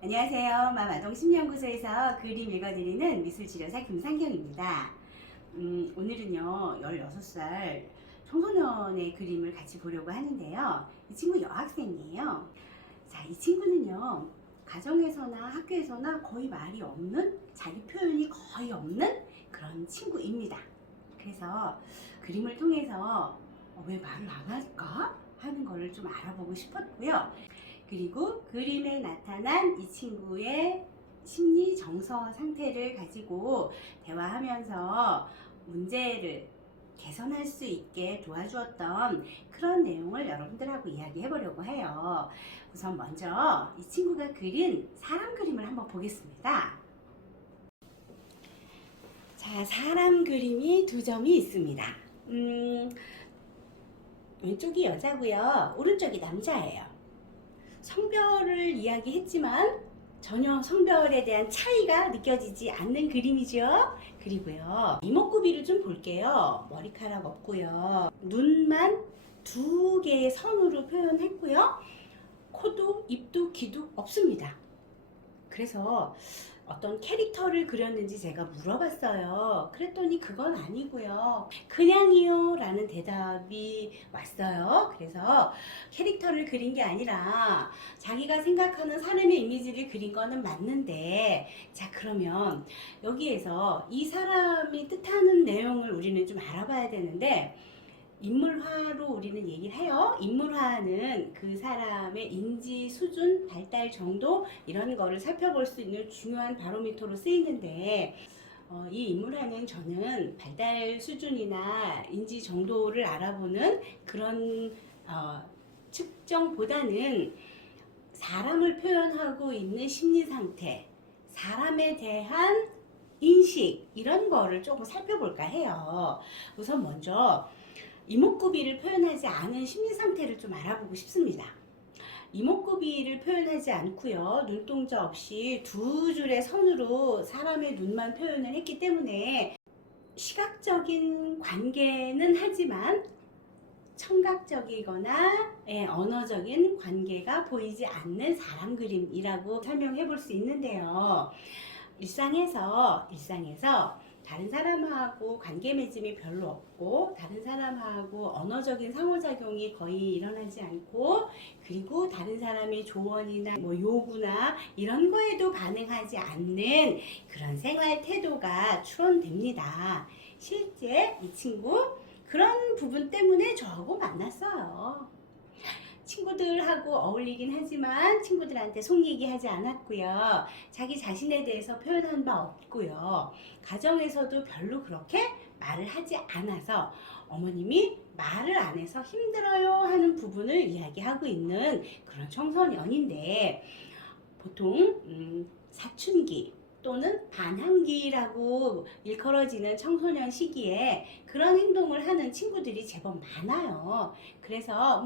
안녕하세요. 마마동심연구소에서 그림 읽어드리는 미술치료사 김상경입니다. 오늘은요, 16살 청소년의 그림을 같이 보려고 하는데요. 이 친구 여학생이에요. 자, 이 친구는요, 가정에서나 학교에서나 거의 말이 없는, 자기 표현이 거의 없는 그런 친구입니다. 그래서 그림을 통해서 왜 말을 안 할까 하는 거를 좀 알아보고 싶었고요. 그리고 그림에 나타난 이 친구의 심리 정서 상태를 가지고 대화하면서 문제를 개선할 수 있게 도와주었던 그런 내용을 여러분들하고 이야기해 보려고 해요. 우선 먼저 이 친구가 그린 사람 그림을 한번 보겠습니다. 자, 사람 그림이 두 점이 있습니다. 왼쪽이 여자고요. 오른쪽이 남자예요. 성별을 이야기했지만 전혀 성별에 대한 차이가 느껴지지 않는 그림이죠. 그리고요, 이목구비를 좀 볼게요. 머리카락 없고요. 눈만 두 개의 선으로 표현했고요. 코도 입도 귀도 없습니다. 그래서 어떤 캐릭터를 그렸는지 제가 물어봤어요. 그랬더니 그건 아니고요. 그냥이요 라는 대답이 왔어요. 그래서 캐릭터를 그린 게 아니라 자기가 생각하는 사람의 이미지를 그린 거는 맞는데, 자, 그러면 여기에서 이 사람이 뜻하는 내용을 우리는 좀 알아봐야 되는데, 인물화로 우리는 얘기를 해요. 인물화는 그 사람의 인지 수준, 발달 정도 이런 거를 살펴볼 수 있는 중요한 바로미터로 쓰이는데, 이 인물화는 저는 발달 수준이나 인지 정도를 알아보는 그런 측정보다는 사람을 표현하고 있는 심리 상태, 사람에 대한 인식 이런 거를 조금 살펴볼까 해요. 우선 먼저 이목구비를 표현하지 않은 심리 상태를 좀 알아보고 싶습니다. 이목구비를 표현하지 않고요, 눈동자 없이 두 줄의 선으로 사람의 눈만 표현을 했기 때문에 시각적인 관계는 하지만 청각적이거나 언어적인 관계가 보이지 않는 사람 그림이라고 설명해 볼 수 있는데요. 일상에서 다른 사람하고 관계 맺음이 별로 없고, 다른 사람하고 언어적인 상호작용이 거의 일어나지 않고, 그리고 다른 사람의 조언이나 요구나 이런 거에도 반응하지 않는 그런 생활 태도가 추론됩니다. 실제 이 친구 그런 부분 때문에 저하고 만났어요. 친구들하고 어울리긴 하지만 친구들한테 속 얘기하지 않았고요. 자기 자신에 대해서 표현한 바 없고요. 가정에서도 별로 그렇게 말을 하지 않아서 어머님이 말을 안 해서 힘들어요 하는 부분을 이야기하고 있는 그런 청소년인데, 보통 사춘기 또는 반항기라고 일컬어지는 청소년 시기에 그런 행동을 하는 친구들이 제법 많아요. 그래서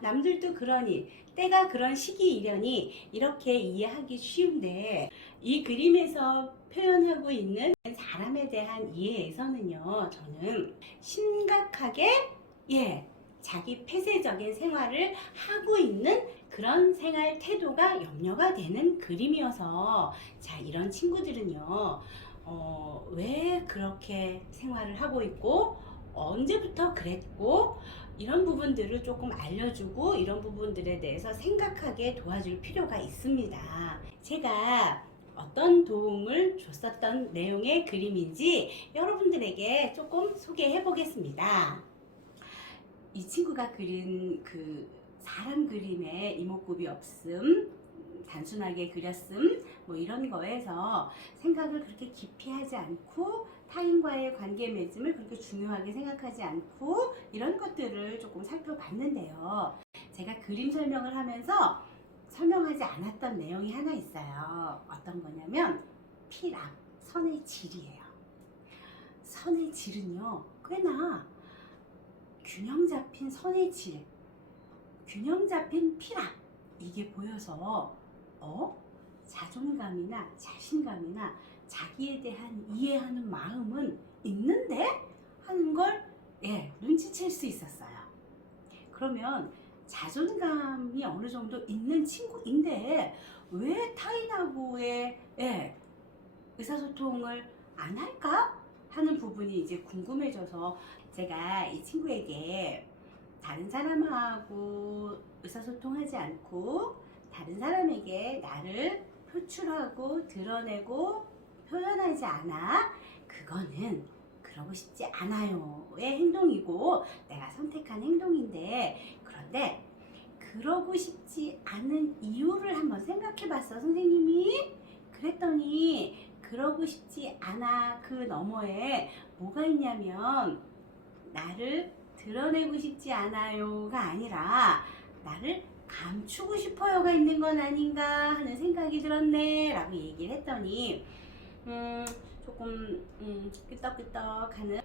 남들도 그러니 때가 그런 시기이려니 이렇게 이해하기 쉬운데, 이 그림에서 표현하고 있는 사람에 대한 이해에서는요, 저는 심각하게 자기 폐쇄적인 생활을 하고 있는 그런 생활 태도가 염려가 되는 그림이어서, 자, 이런 친구들은요, 왜 그렇게 생활을 하고 있고 언제부터 그랬고 이런 부분들을 조금 알려주고 이런 부분들에 대해서 생각하게 도와줄 필요가 있습니다. 제가 어떤 도움을 줬었던 내용의 그림인지 여러분들에게 조금 소개해 보겠습니다. 이 친구가 그린 그 사람 그림에 이목구비 없음, 단순하게 그렸음, 이런 거에서 생각을 그렇게 깊이 하지 않고 타인과의 관계 맺음을 그렇게 중요하게 생각하지 않고 이런 것들을 조금 살펴봤는데요. 제가 그림 설명을 하면서 설명하지 않았던 내용이 하나 있어요. 어떤 거냐면 필압, 선의 질이에요. 선의 질은요, 꽤나 균형 잡힌 선의 질, 균형 잡힌 필압, 이게 보여서 자존감이나 자신감이나 자기에 대한 이해하는 마음은 있는데 하는 걸 눈치챌 수 있었어요. 그러면 자존감이 어느 정도 있는 친구인데 왜 타인하고의 의사소통을 안 할까 하는 부분이 이제 궁금해져서 제가 이 친구에게 다른 사람하고 의사소통하지 않고 다른 사람에게 나를 표출하고 드러내고 표현하지 않아. 그거는 그러고 싶지 않아요의 행동이고 내가 선택한 행동인데, 그런데 그러고 싶지 않은 이유를 한번 생각해 봤어, 선생님이. 그랬더니 그러고 싶지 않아 그 너머에 뭐가 있냐면 나를 드러내고 싶지 않아요가 아니라 나를 감추고 싶어요가 있는 건 아닌가 하는 생각이 들었네 라고 얘기를 했더니 조금 끄떡끄떡하는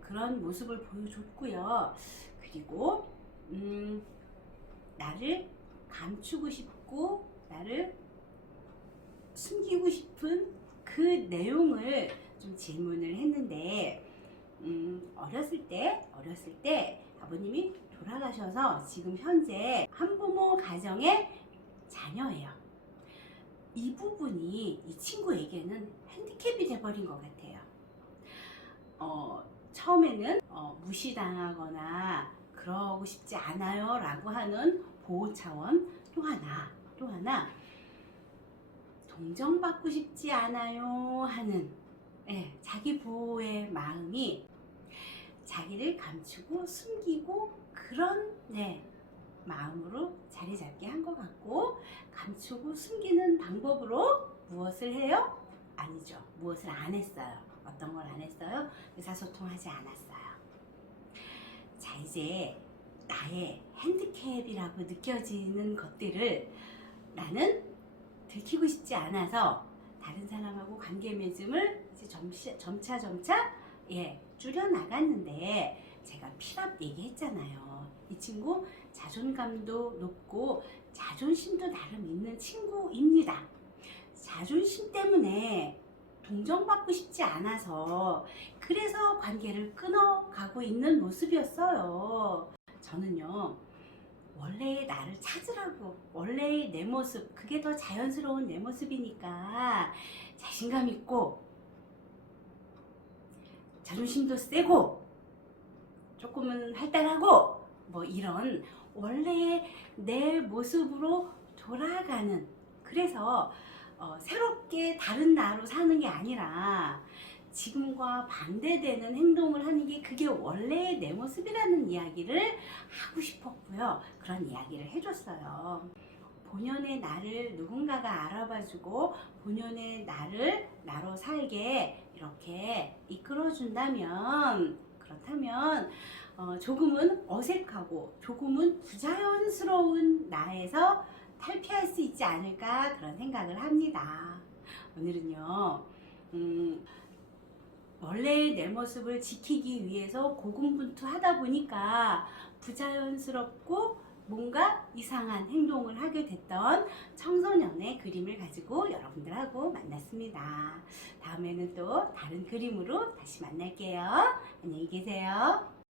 그런 모습을 보여줬고요. 그리고 나를 감추고 싶고 나를 숨기고 싶은 그 내용을 좀 질문을 했는데, 어렸을 때 아버님이 돌아가셔서 지금 현재 한부모 가정의 자녀예요. 이 부분이 이 친구에게는 핸디캡이 돼버린 것 같아요. 처음에는 무시당하거나 그러고 싶지 않아요 라고 하는 보호 차원, 또 하나 동정받고 싶지 않아요 하는 자기 보호의 마음이 자기를 감추고 숨기고 그런 마음으로 자리 잡게 한 것 같고, 감추고 숨기는 방법으로 무엇을 해요? 아니죠. 무엇을 안 했어요. 어떤 걸 안 했어요? 의사소통하지 않았어요. 자, 이제 나의 핸디캡이라고 느껴지는 것들을 나는 들키고 싶지 않아서 다른 사람하고 관계 맺음을 이제 점차 줄여 나갔는데, 제가 필압 얘기했잖아요. 이 친구 자존감도 높고 자존심도 나름 있는 친구입니다. 자존심 때문에 동정받고 싶지 않아서 그래서 관계를 끊어가고 있는 모습이었어요. 저는요, 원래의 나를 찾으라고, 원래의 내 모습, 그게 더 자연스러운 내 모습이니까 자신감 있고 자존심도 세고 조금은 활달하고 뭐 이런 원래의 내 모습으로 돌아가는, 그래서 새롭게 다른 나로 사는 게 아니라 지금과 반대되는 행동을 하는 게 그게 원래의 내 모습이라는 이야기를 하고 싶었고요. 그런 이야기를 해줬어요. 본연의 나를 누군가가 알아봐주고 본연의 나를 나로 살게 이렇게 이끌어준다면, 그렇다면 조금은 어색하고 조금은 부자연스러운 나에서 탈피할 수 있지 않을까 그런 생각을 합니다. 오늘은요 원래의 내 모습을 지키기 위해서 고군분투하다 보니까 부자연스럽고 뭔가 이상한 행동을 하게 됐던 청소년의 그림을 가지고 여러분들하고 만났습니다. 다음에는 또 다른 그림으로 다시 만날게요. 안녕히 계세요.